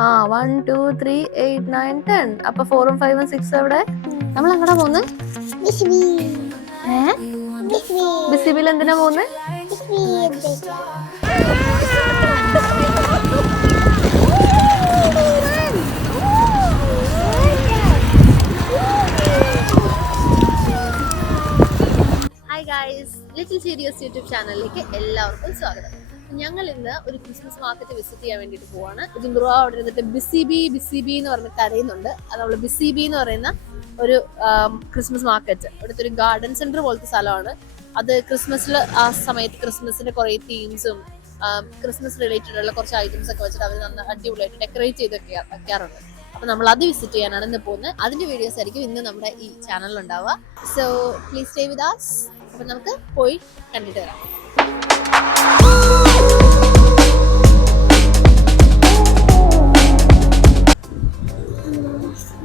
ആ one two three eight nine ten അപ്പൊ ഫോറും ഫൈവും സിക്സ് എവിടെ? നമ്മൾ എങ്ങടാ പോന്ന് ബിസിബിൽ എന്തിനാ പോന്ന് hi guys little serious YouTube ചാനലിലേക്ക് എല്ലാവർക്കും സ്വാഗതം. ഞങ്ങൾ ഇന്ന് ഒരു ക്രിസ്മസ് മാർക്കറ്റ് വിസിറ്റ് ചെയ്യാൻ വേണ്ടിട്ട് പോവാണ്. ജിംബ്രോ അവിടെ ഇരുന്നിട്ട് ബിസി ബി ബിസി ബി എന്ന് പറഞ്ഞ് കരയുന്നുണ്ട്. അത് നമ്മൾ ബിസി ബി എന്ന് പറയുന്ന ഒരു ക്രിസ്മസ് മാർക്കറ്റ് ഇവിടുത്തെ ഒരു ഗാർഡൻ സെന്റർ പോലത്തെ സ്ഥലമാണ്. അത് ക്രിസ്മസിൽ ആ സമയത്ത് ക്രിസ്മസിന്റെ കുറേ തീംസും ക്രിസ്മസ് റിലേറ്റഡ് ഉള്ള കുറച്ച് ഐറ്റംസ് ഒക്കെ വെച്ചിട്ട് അവർ നന്ന അടിപൊളിയായിട്ട് ഡെക്കറേറ്റ് ചെയ്ത് വെക്കാ- വെക്കാറുണ്ട്. അപ്പൊ നമ്മൾ അത് വിസിറ്റ് ചെയ്യാനാണ് ഇന്ന് പോകുന്നത്. അതിന്റെ വീഡിയോസ് ആയിരിക്കും ഇന്ന് നമ്മുടെ ഈ ചാനലിൽ ഉണ്ടാവുക. So please stay with us അപ്പൊ നമുക്ക് പോയി കണ്ടിട്ട് വരാം.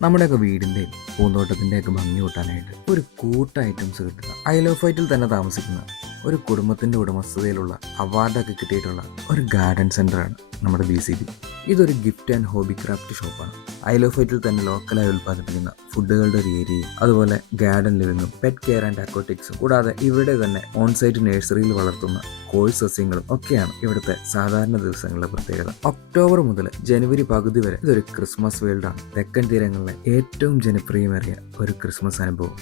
നമ്മുടെയൊക്കെ വീടിന്റെയും പൂന്തോട്ടത്തിന്റെയൊക്കെ ഭംഗി കൂട്ടാനായിട്ട് ഒരു കൂട്ട ഐറ്റംസ് കിട്ടുക ഐലോഫൈറ്റിൽ തന്നെ താമസിക്കുന്ന ഒരു കുടുംബത്തിന്റെ ഉടമസ്ഥതയിലുള്ള അവാർഡൊക്കെ കിട്ടിയിട്ടുള്ള ഒരു ഗാർഡൻ സെന്ററാണ് നമ്മുടെ ബി സി ബി. ഇതൊരു ഗിഫ്റ്റ് ആൻഡ് ഹോബി ക്രാഫ്റ്റ് ഷോപ്പാണ്. ഐലോഫൈറ്റിൽ തന്നെ ലോക്കലായി ഉൽപ്പാദിപ്പിക്കുന്ന ഫുഡുകളുടെ ഒരു ഏരിയയും അതുപോലെ ഗാർഡൻ ലിവിങ്ങും പെറ്റ് കെയർ ആൻഡ് അക്വട്ടിക്സും കൂടാതെ ഇവിടെ തന്നെ ഓൺസൈറ്റ് നഴ്സറിയിൽ വളർത്തുന്ന കോഴി സസ്യങ്ങളും ഒക്കെയാണ് ഇവിടുത്തെ സാധാരണ ദിവസങ്ങളിലെ പ്രത്യേകത. ഒക്ടോബർ മുതൽ ജനുവരി പകുതി വരെ ഇതൊരു ക്രിസ്മസ് വേൾഡാണ്. തെക്കൻ തീരങ്ങളിലെ ഏറ്റവും ജനപ്രിയമേറിയ ഒരു ക്രിസ്മസ് അനുഭവം.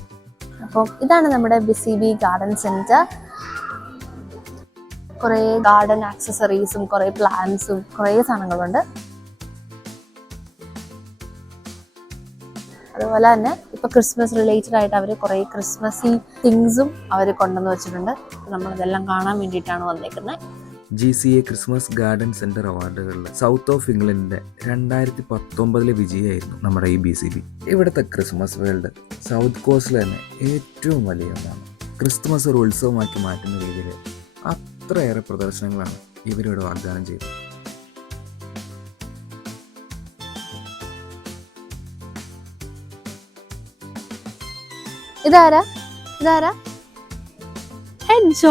അപ്പോൾ ഇതാണ് നമ്മുടെ B C B garden centre. കുറേ ഗാർഡൻ ആക്സസറീസും കുറേ പ്ലാന്റ്സും കുറേ സാധനങ്ങളുണ്ട്. അതുപോലെ തന്നെ ഇപ്പൊ ക്രിസ്മസ് റിലേറ്റഡ് ആയിട്ട് അവർ കുറേ ക്രിസ്മസി തിങ്സും അവർ കൊണ്ടുവന്ന് വെച്ചിട്ടുണ്ട്. നമ്മളിതെല്ലാം കാണാൻ വേണ്ടിയിട്ടാണ് വന്നേക്കുന്നത് G C A Christmas garden centre അവാർഡുകളിൽ south of ഇംഗ്ലണ്ടിന്റെ രണ്ടായിരത്തി പത്തൊമ്പതിലെ വിജയമായിരുന്നു നമ്മുടെ ഈ ബി സി ബി ഇവിടുത്തെ ക്രിസ്മസ് വേൾഡ് സൗത്ത് കോസ്റ്റിൽ തന്നെ ഏറ്റവും വലിയ ഒന്നാണ്. ക്രിസ്മസ് ഒരു ഉത്സവമാക്കി മാറ്റുന്ന രീതിയിൽ അത്രയേറെ പ്രദർശനങ്ങളാണ് ഇവരിവിടെ വാഗ്ദാനം ചെയ്തത്. ഇതാരാ? ഇതാരാ? ഹെഡ്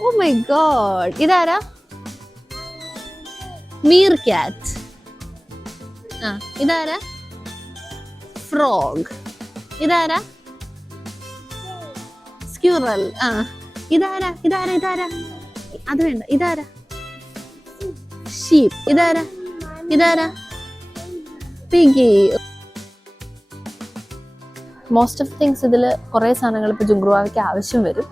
ഓ മൈ ഗോഡ് ഇതാരാ? മീർ ക്യാറ്റ് ആ ഇതാരാ? ഫ്രോഗ് ഇതാരാ? സ്ക്യൂറൽ ആ ഇതാരാ? ഇതാരാ? ഇതാരാ? അത് വേണ്ട. ഇതാരാ? ഷീപ്പ് ഇതാരാ? ഇതാരാ? പിഗി മോസ്റ്റ് ഓഫ് തിങ്സ് ഇതിൽ കുറേ സാധനങ്ങൾ ഇപ്പോൾ ജുങ്ക്രുവാവയ്ക്ക് ആവശ്യം വരും.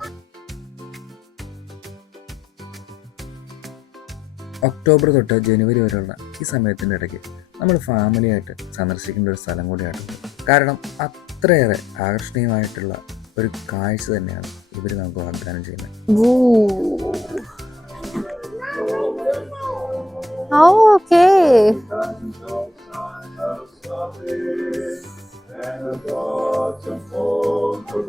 ഒക്ടോബർ തൊട്ട് ജനുവരി വരെയുള്ള ഈ സമയത്തിന്റെ ഇടയ്ക്ക് നമ്മൾ ഫാമിലിയായിട്ട് സന്ദർശിക്കേണ്ട ഒരു സ്ഥലം കൂടിയാണ്. കാരണം അത്രയേറെ ആകർഷണീയമായിട്ടുള്ള ഒരു കാഴ്ച തന്നെയാണ് ഇവർ നമുക്ക് വാഗ്ദാനം ചെയ്യുന്നത്. Okay And the thoughts gods are holding.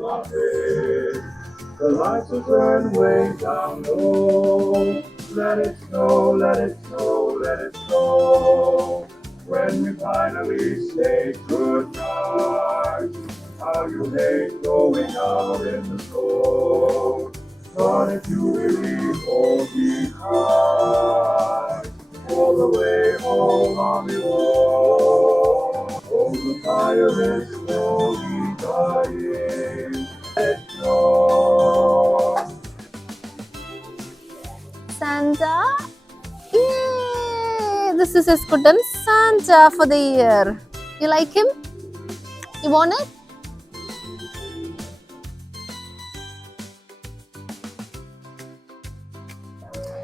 The lights will turn way down low. Let it snow, let it snow, let it snow. When we finally say goodnight, how you hate going out in the snow. But if you believe all behind, all the way home on the wall. Santa. Yay! This is Eskutan Santa for the year. You like him? You want it?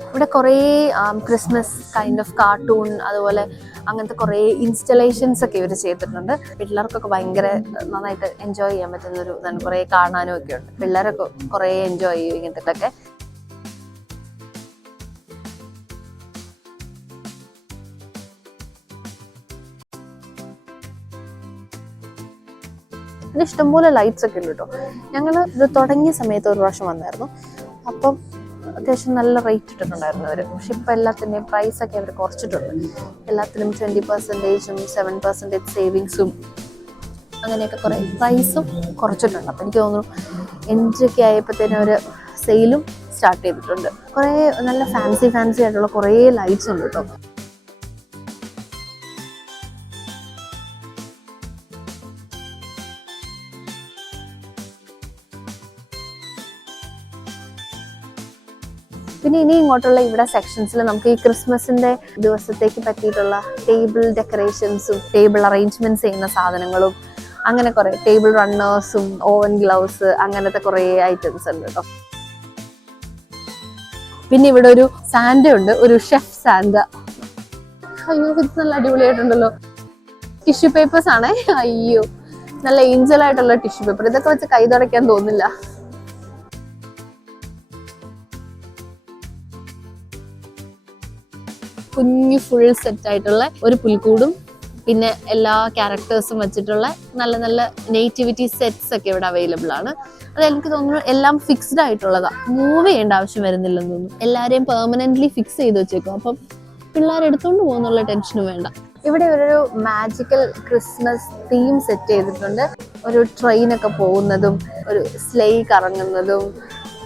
ഇവിടെ കുറേ Christmas kind of cartoon അതുപോലെ അങ്ങനത്തെ കുറേ installations ഒക്കെ ഇവർ ചെയ്തിട്ടുണ്ട്. പിള്ളേർക്കൊക്കെ ഭയങ്കര നന്നായിട്ട് എൻജോയ് ചെയ്യാൻ പറ്റുന്ന ഒരു ഇതാണ്. കുറേ കാണാനും ഒക്കെ ഉണ്ട്. പിള്ളേരൊക്കെ കുറേ എൻജോയ് ചെയ്യും ഇങ്ങനത്തെ ഇഷ്ടംപോലെ ലൈറ്റ്സ് ഒക്കെ ഉണ്ട് കേട്ടോ ഞങ്ങൾ ഇത് തുടങ്ങിയ സമയത്ത് ഒരു പ്രാവശ്യം വന്നായിരുന്നു. അത്യാവശ്യം നല്ല റേറ്റ് ഇട്ടിട്ടുണ്ടായിരുന്നു അവർ പക്ഷെ ഇപ്പം എല്ലാത്തിന്റെയും പ്രൈസ് ഒക്കെ അവർ കുറച്ചിട്ടുണ്ട്. എല്ലാത്തിനും ട്വന്റി പെർസെന്റേജും സെവൻ പെർസെന്റേജ് സേവിങ്സും അങ്ങനെയൊക്കെ കുറേ പ്രൈസും കുറച്ചിട്ടുണ്ട്. അപ്പോൾ എനിക്ക് തോന്നുന്നു എൻട്രിയൊക്കെ ആയപ്പോഴത്തേനും ഒരു സെയിലും സ്റ്റാർട്ട് ചെയ്തിട്ടുണ്ട്. കുറേ നല്ല ഫാൻസി ഫാൻസി ആയിട്ടുള്ള കുറേ ലൈറ്റ്സ് ഉണ്ട് കേട്ടോ പിന്നെ ഇനി ഇങ്ങോട്ടുള്ള ഇവിടെ സെക്ഷൻസിൽ നമുക്ക് ഈ ക്രിസ്മസിന്റെ ദിവസത്തേക്ക് പറ്റിയിട്ടുള്ള ടേബിൾ ഡെക്കറേഷൻസും ടേബിൾ അറേഞ്ച്മെന്റ്സ് ചെയ്യുന്ന സാധനങ്ങളും അങ്ങനെ കുറെ ടേബിൾ റണ്ണേഴ്സും ഓവൻ ഗ്ലൗസ് അങ്ങനത്തെ കുറെ ഐറ്റംസ് ഉണ്ട് കേട്ടോ പിന്നെ ഇവിടെ ഒരു സാൻഡ ഉണ്ട് ഒരു ഷെഫ് സാൻഡ അയ്യോ ഇത് നല്ല അടിപൊളിയായിട്ടുണ്ടല്ലോ. ടിഷ്യൂ പേപ്പേഴ്സ് ആണേ? അയ്യോ നല്ല ഏഞ്ചൽ ആയിട്ടുള്ള ടിഷ്യൂ പേപ്പർ ഇതൊക്കെ വെച്ച് കൈ തുടയ്ക്കാൻ തോന്നില്ല. കുഞ്ഞു ഫുൾ സെറ്റ് ആയിട്ടുള്ള ഒരു പുൽക്കൂടും പിന്നെ എല്ലാ ക്യാരക്ടേഴ്സും വെച്ചിട്ടുള്ള നല്ല നല്ല നെയ്റ്റിവിറ്റി സെറ്റ്സ് ഒക്കെ ഇവിടെ അവൈലബിൾ ആണ്. അത് എനിക്ക് തോന്നുന്നു എല്ലാം ഫിക്സ്ഡ് ആയിട്ടുള്ളതാ. മൂവ് ചെയ്യേണ്ട ആവശ്യം വരുന്നില്ലെന്ന് തോന്നുന്നു. എല്ലാവരെയും പെർമനന്റ്ലി ഫിക്സ് ചെയ്ത് വെച്ചേക്കും. അപ്പം പിള്ളേർ എടുത്തുകൊണ്ട് പോകുന്നുള്ള ടെൻഷനും വേണ്ട. ഇവിടെ ഒരു മാജിക്കൽ ക്രിസ്മസ് തീം സെറ്റ് ചെയ്തിട്ടുണ്ട്. ഒരു ട്രെയിനൊക്കെ പോകുന്നതും ഒരു സ്ലൈ കറങ്ങുന്നതും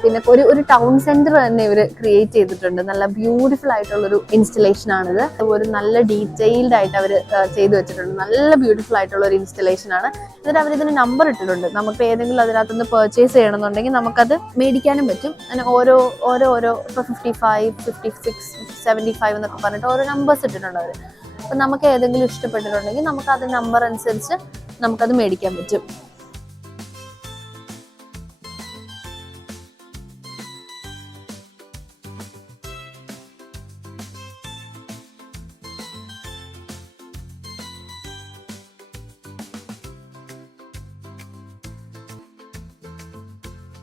പിന്നെ ഒരു ഒരു ടൗൺ സെന്റർ തന്നെ ഇവർ ക്രിയേറ്റ് ചെയ്തിട്ടുണ്ട്. നല്ല ബ്യൂട്ടിഫുൾ ആയിട്ടുള്ള ഒരു ഇൻസ്റ്റലേഷൻ ആണിത്. ഒരു നല്ല ഡീറ്റെയിൽഡ് ആയിട്ട് അവർ ചെയ്തു വെച്ചിട്ടുണ്ട്. നല്ല ബ്യൂട്ടിഫുൾ ആയിട്ടുള്ള ഒരു ഇൻസ്റ്റലേഷൻ ആണ്. എന്നിട്ട് അവർ ഇതിന് നമ്പർ ഇട്ടിട്ടുണ്ട്. നമുക്ക് ഏതെങ്കിലും അതിനകത്തുനിന്ന് പെർച്ചേസ് ചെയ്യണമെന്നുണ്ടെങ്കിൽ നമുക്കത് മേടിക്കാനും പറ്റും. അങ്ങനെ ഓരോ ഓരോ ഓരോ ഇപ്പോൾ fifty five fifty six seventy five എന്നൊക്കെ പറഞ്ഞിട്ട് ഓരോ നമ്പേഴ്സ് ഇട്ടിട്ടുണ്ട് അവർ അപ്പം നമുക്ക് ഏതെങ്കിലും ഇഷ്ടപ്പെട്ടിട്ടുണ്ടെങ്കിൽ നമുക്ക് അത് നമ്പർ അനുസരിച്ച് നമുക്കത് മേടിക്കാൻ പറ്റും.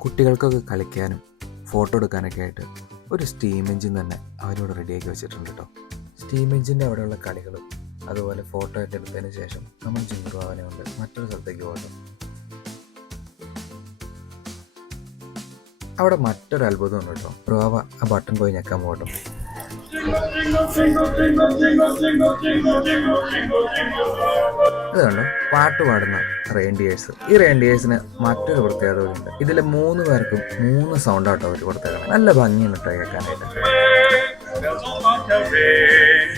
കുട്ടികൾക്കൊക്കെ കളിക്കാനും ഫോട്ടോ എടുക്കാനൊക്കെ ആയിട്ട് ഒരു സ്റ്റീം എഞ്ചിൻ തന്നെ അവരിവിടെ റെഡിയാക്കി വെച്ചിട്ടുണ്ട് കേട്ടോ സ്റ്റീം എഞ്ചിന്റെ അവിടെയുള്ള കളികളും അതുപോലെ ഫോട്ടോ ഒക്കെ എടുത്തതിന് ശേഷം നമ്മൾ ജിങ്കുറുവാവനെ കൊണ്ട് മറ്റൊരു സ്ഥലത്തേക്ക് പോകട്ടോ. അവിടെ മറ്റൊരു അത്ഭുതം ഉണ്ട് കേട്ടോ റുവാവ ആ ബട്ടൺ പോയി ഞെക്കാൻ പോകട്ടോ. ഇത് കണ്ടോ പാട്ട് പാടുന്ന റേൻഡിയേഴ്സ് ഈ റേൻഡിയേഴ്സിന് മറ്റൊരു പ്രത്യേകത കൂടിയുണ്ട്. ഇതിലെ മൂന്ന് പേർക്കും മൂന്ന് സൗണ്ട് ആട്ടോ അവർ കൊടുത്തേക്കണം. നല്ല ഭംഗിയുണ്ട് ട്രൈ കേൾക്കാനായിട്ട്.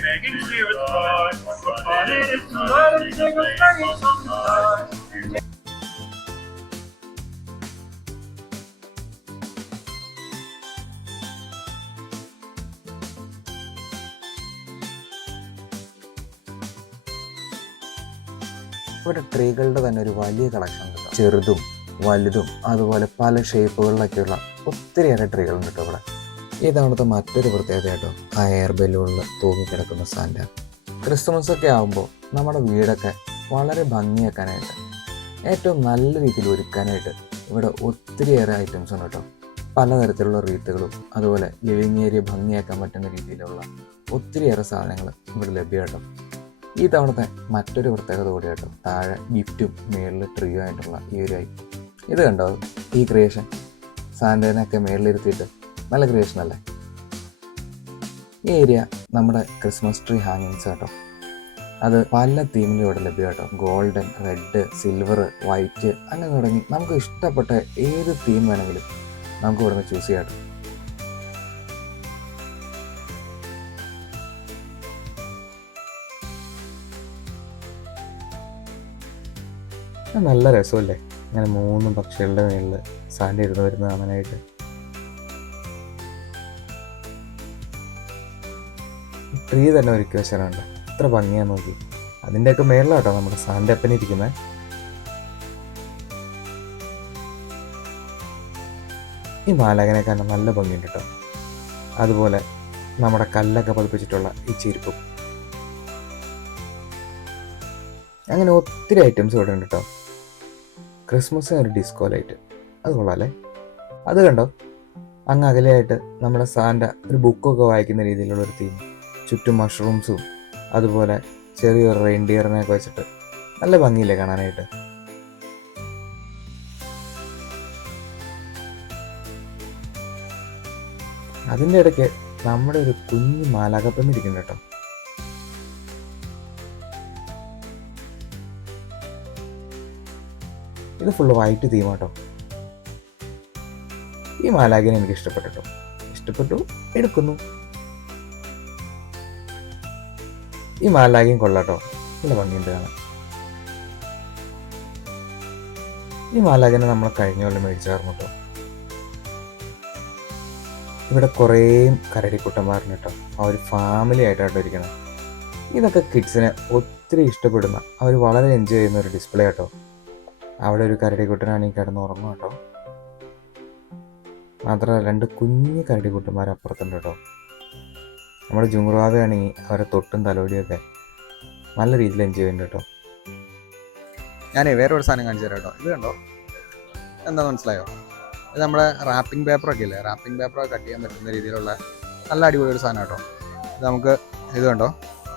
Making spirits bright. What but it is to learn and sing a merry ഇവിടെ ട്രീകളുടെ തന്നെ ഒരു വലിയ കളക്ഷൻ ഉണ്ട് ചെറുതും വലുതും അതുപോലെ പല ഷേപ്പുകളിലൊക്കെയുള്ള ഒത്തിരിയേറെ ട്രീകളുണ്ട് കേട്ടോ ഇവിടെ. ഇതവിടുത്തെ മറ്റൊരു പ്രത്യേകത കേട്ടോ ആ എയർ ബലൂണിൽ തൂങ്ങിക്കിടക്കുന്ന സാൻഡ ക്രിസ്മസ് ഒക്കെ ആകുമ്പോൾ നമ്മുടെ വീടൊക്കെ വളരെ ഭംഗിയാക്കാനായിട്ട് ഏറ്റവും നല്ല രീതിയിൽ ഒരുക്കാനായിട്ട് ഇവിടെ ഒത്തിരിയേറെ ഐറ്റംസ് ഉണ്ട് കേട്ടോ. പലതരത്തിലുള്ള റീത്തുകളും അതുപോലെ ലിവിങ് ഏരിയ ഭംഗിയാക്കാൻ പറ്റുന്ന രീതിയിലുള്ള ഒത്തിരിയേറെ സാധനങ്ങൾ ഇവിടെ ലഭ്യമാട്ടോ ഈ തവണത്തെ മറ്റൊരു പ്രത്യേകത കൂടി താഴെ ഗിഫ്റ്റും മേളിൽ ട്രീയും ആയിട്ടുള്ള ഈ ഒരു ഐ ഇത് കണ്ടോ? ഈ ക്രിയേഷൻ സാൻഡേനൊക്കെ മേളിലിരുത്തിയിട്ട് നല്ല ക്രിയേഷൻ അല്ലേ? ഈ ഏരിയ നമ്മുടെ ക്രിസ്മസ് ട്രീ ഹാങ്ങിങ്സ് കേട്ടോ. അത് പല തീമിലും ഇവിടെ ലഭ്യം കേട്ടോ ഗോൾഡൻ റെഡ് സിൽവർ വൈറ്റ് അങ്ങനെ തുടങ്ങി നമുക്ക് ഇഷ്ടപ്പെട്ട ഏത് തീം വേണമെങ്കിലും നമുക്ക് ഇവിടുന്ന് ചൂസ് ചെയ്യാം നല്ല രസമല്ലേ? ഇങ്ങനെ മൂന്ന് പക്ഷികളുടെ മേളിൽ സാൻഡ് ഇരുന്ന് വരുന്ന കാണാനായിട്ട്. ട്രീ തന്നെ ഒരുക്കി വെച്ചാലുണ്ട് എത്ര ഭംഗിയാ നോക്കി. അതിന്റെയൊക്കെ മേളിലാട്ടോ നമ്മുടെ സാൻഡ് അപ്പനെ ഇരിക്കുന്നത് ഈ മാലകനെ കാണാൻ നല്ല ഭംഗിയുണ്ട് കേട്ടോ. അതുപോലെ നമ്മുടെ കല്ലൊക്കെ പതിപ്പിച്ചിട്ടുള്ള ഈ ചെരുപ്പും. അങ്ങനെ ഒത്തിരി ഐറ്റംസ് ഇവിടെ ഉണ്ട് കേട്ടോ. ക്രിസ്മസ് ഒരു ഡിസ്കോ ലൈറ്റ് അത് കൊള്ളാമല്ലേ അത് കണ്ടോ? അങ്ങ് അകലെയായിട്ട് നമ്മുടെ സാൻഡ ഒരു ബുക്കൊക്കെ വായിക്കുന്ന രീതിയിലുള്ള ഒരു തീം ചുറ്റും മഷ്റൂംസും അതുപോലെ ചെറിയൊരു റെയിൻഡിയറിനെയൊക്കെ വെച്ചിട്ട് നല്ല ഭംഗിയില്ലേ കാണാനായിട്ട്? അതിന്റെ ഇടയ്ക്ക് നമ്മുടെ ഒരു കുഞ്ഞു മാലാകപ്പന്നിരിക്കുന്നുണ്ട് കേട്ടോ. ഇത് ഫുൾ വൈറ്റ് തീം കേട്ടോ ഈ മാലാഖിനെ എനിക്ക് ഇഷ്ടപ്പെട്ടു ഇഷ്ടപ്പെട്ടു എടുക്കുന്നു. ഈ മാലാഖയും കൊള്ളാട്ടോ. നല്ല ഭംഗിയുണ്ട് കാണാൻ. ഈ മാലാഗിനെ നമ്മൾ കഴിഞ്ഞ കൊല്ലം മേടിച്ചായിരുന്നു കേട്ടോ ഇവിടെ കുറേ കരടിക്കുട്ടന്മാരുണ്ട് കേട്ടോ. അവർ ഫാമിലി ആയിട്ടാണ് ഇരിക്കണം. ഇതൊക്കെ കിഡ്സിനെ ഒത്തിരി ഇഷ്ടപ്പെടുന്ന അവർ വളരെ എൻജോയ് ചെയ്യുന്ന ഒരു ഡിസ്പ്ലേ കേട്ടോ അവിടെ ഒരു കരടിക്കുട്ടനാണെങ്കിൽ കിടന്ന് ഉറങ്ങും കേട്ടോ. മാത്രമല്ല രണ്ട് കുഞ്ഞു കരടിക്കുട്ടന്മാർ അപ്പുറത്തുണ്ട് കേട്ടോ. നമ്മുടെ ജുങ്ക്രാവയാണെങ്കിൽ അവരെ തൊട്ടും തലോടിയൊക്കെ നല്ല രീതിയിൽ എൻജോയ് ചെയ്യുന്നുണ്ട് കേട്ടോ. ഞാനേ വേറെ ഒരു സാധനം കാണിച്ചു തരാം കേട്ടോ. ഇത് കണ്ടോ? എന്താ മനസ്സിലായോ? ഇത് നമ്മുടെ റാപ്പിംഗ് പേപ്പറൊക്കെ ഇല്ലേ? റാപ്പിംഗ് പേപ്പറൊക്കെ കട്ട് ചെയ്യാൻ പറ്റുന്ന രീതിയിലുള്ള നല്ല അടിപൊളി ഒരു സാധനം കേട്ടോ. ഇത് നമുക്ക് ഇത് കണ്ടോ?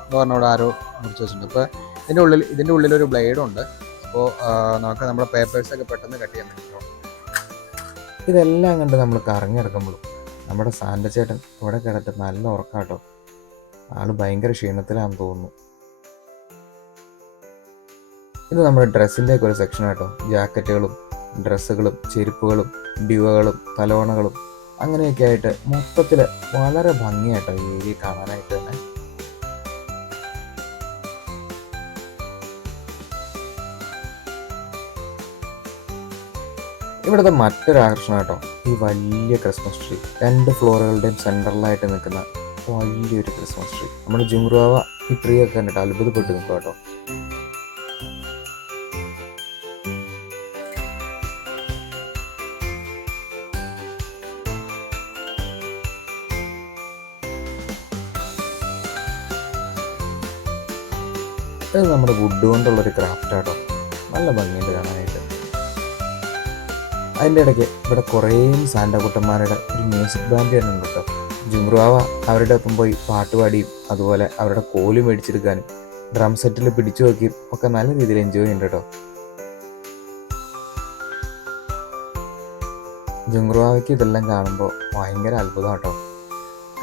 എന്ന് പറഞ്ഞോട് ആരോ മുറിച്ച് വെച്ചിട്ടുണ്ട്. ഇപ്പോൾ ഇതിന്റെ ഉള്ളിൽ ഇതിന്റെ ഉള്ളിൽ ഒരു ബ്ലേഡും ഉണ്ട്. അപ്പോൾ നമുക്ക് നമ്മുടെ പേപ്പേഴ്സൊക്കെ പെട്ടെന്ന് കട്ട് ചെയ്യാൻ പറ്റും ഇതെല്ലാം കണ്ട് നമ്മൾ കറങ്ങിടക്കുമ്പോഴും നമ്മുടെ സാന്റ ചേട്ടൻ ഇവിടെ കിടട്ട് നല്ല ഉറക്കാട്ടോ. ആൾ ഭയങ്കര ക്ഷീണത്തിലാണെന്ന് തോന്നുന്നു. ഇത് നമ്മുടെ ഡ്രസ്സിന്റെ ഒക്കെ ഒരു സെക്ഷൻ ആട്ടോ. ജാക്കറ്റുകളും ഡ്രസ്സുകളും ചെരുപ്പുകളും ഡ്യുവകളും തലോണകളും അങ്ങനെയൊക്കെ ആയിട്ട് മൊത്തത്തിൽ വളരെ ഭംഗിയായിട്ടോ ഈ ഏരിയ കാണാനായിട്ട് തന്നെ. ഇവിടുത്തെ മറ്റൊരു ആകർഷണം കേട്ടോ ഈ വലിയ ക്രിസ്മസ് ട്രീ രണ്ട് ഫ്ലോറുകളുടെയും സെന്ററിലായിട്ട് നിൽക്കുന്ന വലിയൊരു ക്രിസ്മസ് ട്രീ നമ്മുടെ ജുങ്റുവാവ ഈ ട്രീ ഒക്കെ കണ്ടിട്ട് അത്ഭുതപ്പെട്ട് നിൽക്കും കേട്ടോ. ഇത് നമ്മുടെ വുഡ് കൊണ്ടുള്ളൊരു ക്രാഫ്റ്റ് ആട്ടോ നല്ല ഭംഗിയുണ്ട് കാണാനായിട്ട്. അതിന്റെ ഇടയ്ക്ക് ഇവിടെ കുറേ സാന്റകുട്ടന്മാരുടെ ഒരു മ്യൂസിക് ബാൻഡ് തന്നെ കേട്ടോ. ജുമ്രുവാവ അവരുടെ ഒപ്പം പോയി പാട്ട് പാടിയും അതുപോലെ അവരുടെ കോൽ മേടിച്ചെടുക്കാനും ഡ്രം സെറ്റിൽ പിടിച്ചു നോക്കിയും ഒക്കെ നല്ല രീതിയിൽ എൻജോയ് ചെയ്യുന്നുണ്ട് കേട്ടോ. ജുങ്റുവാവയ്ക്ക് ഇതെല്ലാം കാണുമ്പോൾ ഭയങ്കര അത്ഭുതം കേട്ടോ.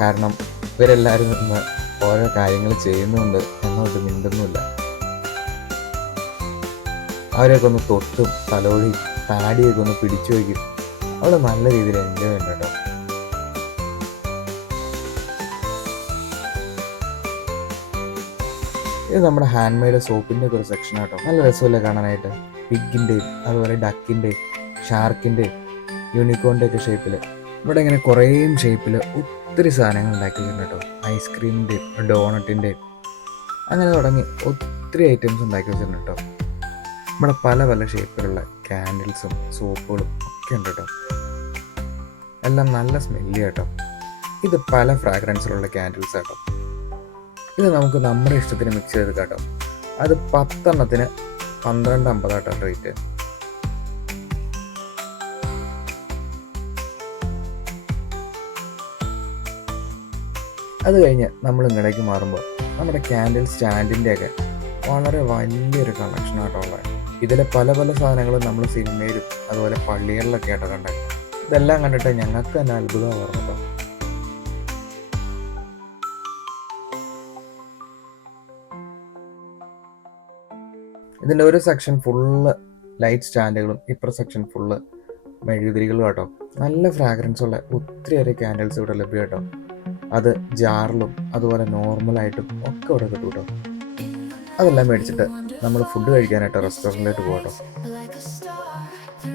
കാരണം ഇവരെല്ലാവരും നിന്ന് ഓരോ കാര്യങ്ങൾ ചെയ്യുന്നുണ്ട് എന്നോട്ട് മിണ്ടുന്നുമില്ല. അവരെയൊക്കെ ഒന്ന് തൊട്ടും തലോടിയും താടിയൊക്കെ ഒന്ന് പിടിച്ചു വയ്ക്കും അവിടെ നല്ല രീതിയിൽ എൻജോയ് ഉണ്ട് കേട്ടോ. ഇത് നമ്മുടെ ഹാൻഡ് മെയ്ഡ് സോപ്പിന്റെ ഒക്കെ ഒരു സെക്ഷൻ ആട്ടോ. നല്ല രസമല്ലേ കാണാനായിട്ട്? പിഗിന്റെയും അതുപോലെ ഡക്കിന്റെയും ഷാർക്കിന്റെയും യൂണിക്കോണിന്റെ ഒക്കെ ഷേപ്പിൽ ഇവിടെ ഇങ്ങനെ കുറേ ഷേപ്പിൽ ഒത്തിരി സാധനങ്ങൾ ഉണ്ടാക്കിയിട്ടുണ്ട് കേട്ടോ. ഐസ്ക്രീമിന്റെയും ഡോണറ്റിന്റെയും അങ്ങനെ തുടങ്ങി ഒത്തിരി ഐറ്റംസ് ഉണ്ടാക്കി വെച്ചിട്ടുണ്ട് കേട്ടോ. നമ്മുടെ പല പല ഷേപ്പിലുള്ള ക്യാൻഡിൽസും സോപ്പുകളും ഒക്കെ ഉണ്ട് കേട്ടോ. എല്ലാം നല്ല സ്മെല്ലി കേട്ടോ ഇത് പല ഫ്രാഗ്രൻസിലുള്ള ക്യാൻഡിൽസ് കേട്ടോ ഇത് നമുക്ക് നമ്മുടെ ഇഷ്ടത്തിന് മിക്സ് ചെയ്ത് കേട്ടോ അത് പത്തെണ്ണത്തിന് പന്ത്രണ്ട് അമ്പതാട്ടോ റേറ്റ് അത് കഴിഞ്ഞ് നമ്മൾ ഇങ്ങടേക്ക് മാറുമ്പോൾ നമ്മുടെ ക്യാൻഡിൽ സ്റ്റാൻഡിന്റെയൊക്കെ വളരെ വലിയൊരു കളക്ഷനാട്ടോ ഉള്ളത്. ഇതിലെ പല പല സാധനങ്ങളും നമ്മൾ സിനിമയിലും അതുപോലെ പള്ളികളിലൊക്കെ കണ്ടത് ഇതെല്ലാം കണ്ടിട്ട് ഞങ്ങൾക്ക് തന്നെ അത്ഭുതം കേട്ടോ ഇതിന്റെ ഒരു സെക്ഷൻ ഫുള്ള് ലൈറ്റ് സ്റ്റാൻഡുകളും ഇപ്പുറ സെക്ഷൻ ഫുള്ള് മെഴുകുതിരികളും കേട്ടോ നല്ല ഫ്രാഗ്രൻസ് ഉള്ള ഒത്തിരിയേറെ ക്യാൻഡിൽസ് ഇവിടെ ലഭ്യം കേട്ടോ അത് ജാറിലും അതുപോലെ നോർമലായിട്ടും ഒക്കെ ഇവിടെ കിട്ടും കേട്ടോ അതെല്ലാം മേടിച്ചിട്ട് നമ്മൾ ഫുഡ് കഴിക്കാനായിട്ട് റെസ്റ്റോറന്റിലോട്ട് പോകട്ടോ.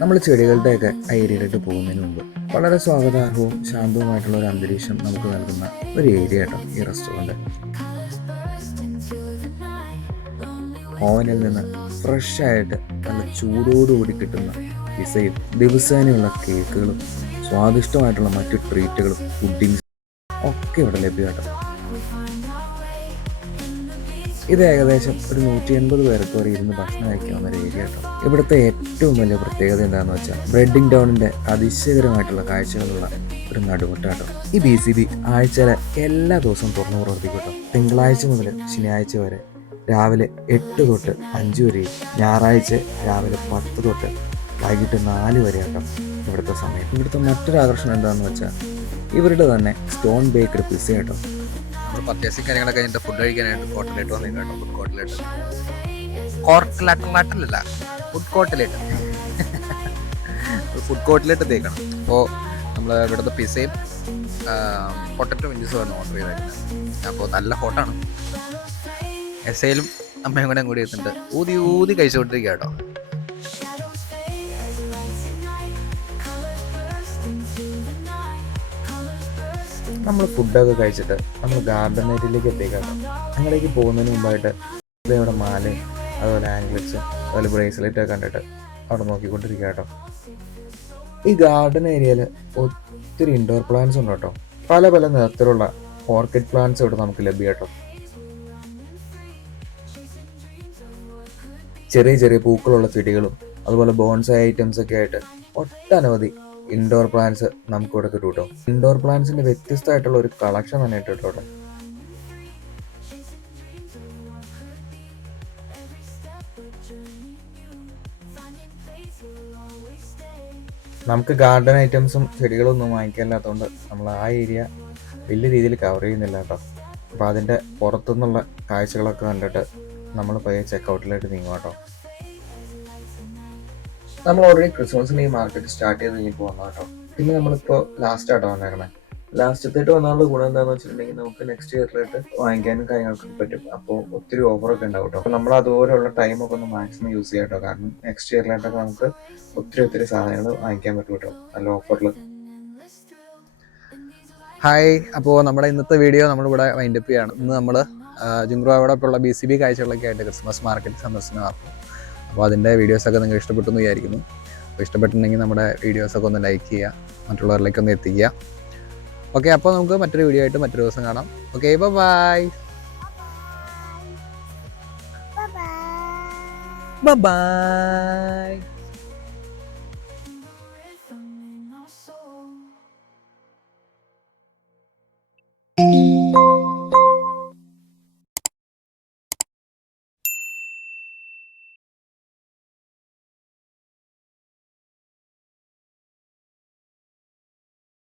നമ്മൾ ചെടികളുടെയൊക്കെ ഐരിയയിലോട്ട് പോകുന്നതിന് മുമ്പ് വളരെ സ്വാഗതാർഹവും ശാന്തവുമായിട്ടുള്ള ഒരു അന്തരീക്ഷം നമുക്ക് നൽകുന്ന ഒരു ഏരിയ കേട്ടോ ഈ റെസ്റ്റോറന്റ് ഓവനിൽ നിന്ന് ഫ്രഷ് ആയിട്ട് നല്ല ചൂടോടുകൂടി കിട്ടുന്ന പിസയും ദിവസേനയുള്ള കേക്കുകളും സ്വാദിഷ്ടമായിട്ടുള്ള മറ്റു ട്രീറ്റുകളും പുഡിങ്സ് ഒക്കെ ഇവിടെ ലഭ്യമാട്ടോ. ഇത് ഏകദേശം ഒരു നൂറ്റി എൺപത് പേർക്ക് വരെ ഇരുന്ന് ഭക്ഷണം കഴിക്കാവുന്ന ഒരു ഏരിയ കേട്ടോ. ഇവിടുത്തെ ഏറ്റവും വലിയ പ്രത്യേകത എന്താണെന്ന് വെച്ചാൽ ബ്രെഡിംഗ് ടൗണിന്റെ അതിശയകരമായിട്ടുള്ള കാഴ്ചകളുള്ള ഒരു നടുമുട്ടാട്ടോ ഈ ബി സി ബി ആഴ്ചയിലെ എല്ലാ ദിവസവും തുറന്നു പ്രവർത്തിക്കട്ടോ കേട്ടോ. തിങ്കളാഴ്ച മുതൽ ശനിയാഴ്ച വരെ രാവിലെ എട്ട് തൊട്ട് അഞ്ച് വരെയും ഞായറാഴ്ച രാവിലെ പത്ത് തൊട്ട് വൈകിട്ട് നാല് ആട്ടോ ഇവിടുത്തെ സമയം. ഇവിടുത്തെ മറ്റൊരു ആകർഷണം എന്താണെന്ന് വെച്ചാൽ ഇവരുടെ തന്നെ സ്റ്റോൺ ബേക്കഡ് പിസ്സ കേട്ടോ. നമ്മൾ പർച്ചേസിങ് കാര്യങ്ങളൊക്കെ കഴിഞ്ഞിട്ട് ഫുഡ് കഴിക്കാനായിട്ട് കോട്ടലേറ്റ് വന്നു കേട്ടോ ഫുഡ് കോട്ടലേറ്റ് കോട്ടലല്ല ഫുഡ് കോർട്ടിലായിട്ട് ഫുഡ് കോർട്ടിലായിട്ട് തേക്കണം. അപ്പോൾ നമ്മൾ ഇവിടുത്തെ പിസയും പൊട്ടറ്റോ വിഞ്ചസുമാണ് ഓർഡർ ചെയ്തേക്കുന്നത്. അപ്പോൾ നല്ല ഹോട്ടാണ് എസയിലും അമ്മയും കൂടെ കൂടി എത്തുന്നുണ്ട്. ഊതി ഊതി കഴിച്ചുകൊണ്ടിരിക്കുക കേട്ടോ. നമ്മൾ ഫുഡൊക്കെ കഴിച്ചിട്ട് നമ്മൾ ഗാർഡൻ ഏരിയയിലേക്ക് എത്തിക്കാട്ടോ അങ്ങടേക്ക് പോകുന്നതിന് മുമ്പായിട്ട് ദേ അവിടെ മാലയും അതുപോലെ ആംഗ്ലിക്സ് അതുപോലെ ബ്രേസ്ലെറ്റ് ഒക്കെ കണ്ടിട്ട് അവിടെ നോക്കിക്കൊണ്ടിരിക്കുക കേട്ടോ. ഈ ഗാർഡൻ ഏരിയയിൽ ഒത്തിരി ഇൻഡോർ പ്ലാന്റ്സ് ഉണ്ട് കേട്ടോ. പല പല നിറത്തിലുള്ള ഓർക്കിഡ് പ്ലാന്റ്സ് ഇവിടെ നമുക്ക് ലഭ്യ കേട്ടോ. ചെറിയ ചെറിയ പൂക്കളുള്ള ചെടികളും അതുപോലെ ബോൺസായി ഐറ്റംസ് ഒക്കെ ആയിട്ട് ഒട്ടനവധി ഇൻഡോർ പ്ലാന്റ്സ് നമുക്ക് ഇവിടെ കിട്ടും കേട്ടോ ഇൻഡോർ പ്ലാന്റ്സിന്റെ വ്യത്യസ്തമായിട്ടുള്ള ഒരു കളക്ഷൻ തന്നെ ഇട്ട് കേട്ടോ ഇവിടെ നമുക്ക് ഗാർഡൻ ഐറ്റംസും ഒന്നും വാങ്ങിക്കാനില്ലാത്തതുകൊണ്ട് നമ്മൾ ആ ഏരിയ വലിയ രീതിയിൽ കവർ ചെയ്യുന്നില്ല കേട്ടോ. അപ്പോൾ അതിന്റെ പുറത്തുനിന്നുള്ള കാഴ്ചകളൊക്കെ കണ്ടിട്ട് നമ്മൾ പയ്യെ ചെക്കൗട്ടിലായിട്ട് നീങ്ങും കേട്ടോ. നമ്മൾ ഓൾറെഡി ക്രിസ്മസിന് ഈ മാർക്കറ്റ് സ്റ്റാർട്ട് ചെയ്ത് കഴിഞ്ഞ് പോകുന്ന കേട്ടോ. പിന്നെ നമ്മളിപ്പോൾ ലാസ്റ്റ് ആട്ടോ വന്നേക്കണേ. ലാസ്റ്റത്തേട്ട് വന്നാലുള്ള ഗുണം എന്താണെന്ന് വെച്ചിട്ടുണ്ടെങ്കിൽ നമുക്ക് നെക്സ്റ്റ് ഇയറിലായിട്ട് വാങ്ങിക്കാനും കാര്യങ്ങൾക്കും പറ്റും. അപ്പോൾ ഒത്തിരി ഓഫറൊക്കെ ഉണ്ടാവും കേട്ടോ. അപ്പോൾ നമ്മൾ അതുപോലെയുള്ള ടൈമൊക്കെ ഒന്ന് മാക്സിമം യൂസ് ചെയ്യാം കേട്ടോ. കാരണം നെക്സ്റ്റ് ഇയറിലായിട്ടൊക്കെ നമുക്ക് ഒത്തിരി ഒത്തിരി സാധനങ്ങൾ വാങ്ങിക്കാൻ പറ്റും കേട്ടോ. നല്ല ഓഫറിൽ ഹായ് അപ്പോൾ നമ്മുടെ ഇന്നത്തെ വീഡിയോ നമ്മളിവിടെ വൈൻഡപ്പ് ചെയ്യാണ്. ഇന്ന് നമ്മൾ ജിംഗ്രോയോടൊപ്പമുള്ള ബി സി ബി കാഴ്ചകളൊക്കെ ആയിട്ട് ക്രിസ്മസ് മാർക്കറ്റ് സന്ദർശനമായിരുന്നു അപ്പോൾ അതിന്റെ വീഡിയോസൊക്കെ നിങ്ങൾ ഇഷ്ടപ്പെട്ടു എന്ന് വിചാരിക്കുന്നു. അപ്പോൾ ഇഷ്ടപ്പെട്ടിട്ടുണ്ടെങ്കിൽ നമ്മുടെ വീഡിയോസൊക്കെ ഒന്ന് ലൈക്ക് ചെയ്യുക മറ്റുള്ളവരിലേക്ക് ഒന്ന് എത്തിക്കുക. ഓക്കെ അപ്പോൾ നമുക്ക് മറ്റൊരു വീഡിയോ ആയിട്ട് മറ്റൊരു ദിവസം കാണാം. Okay bye bye bye bye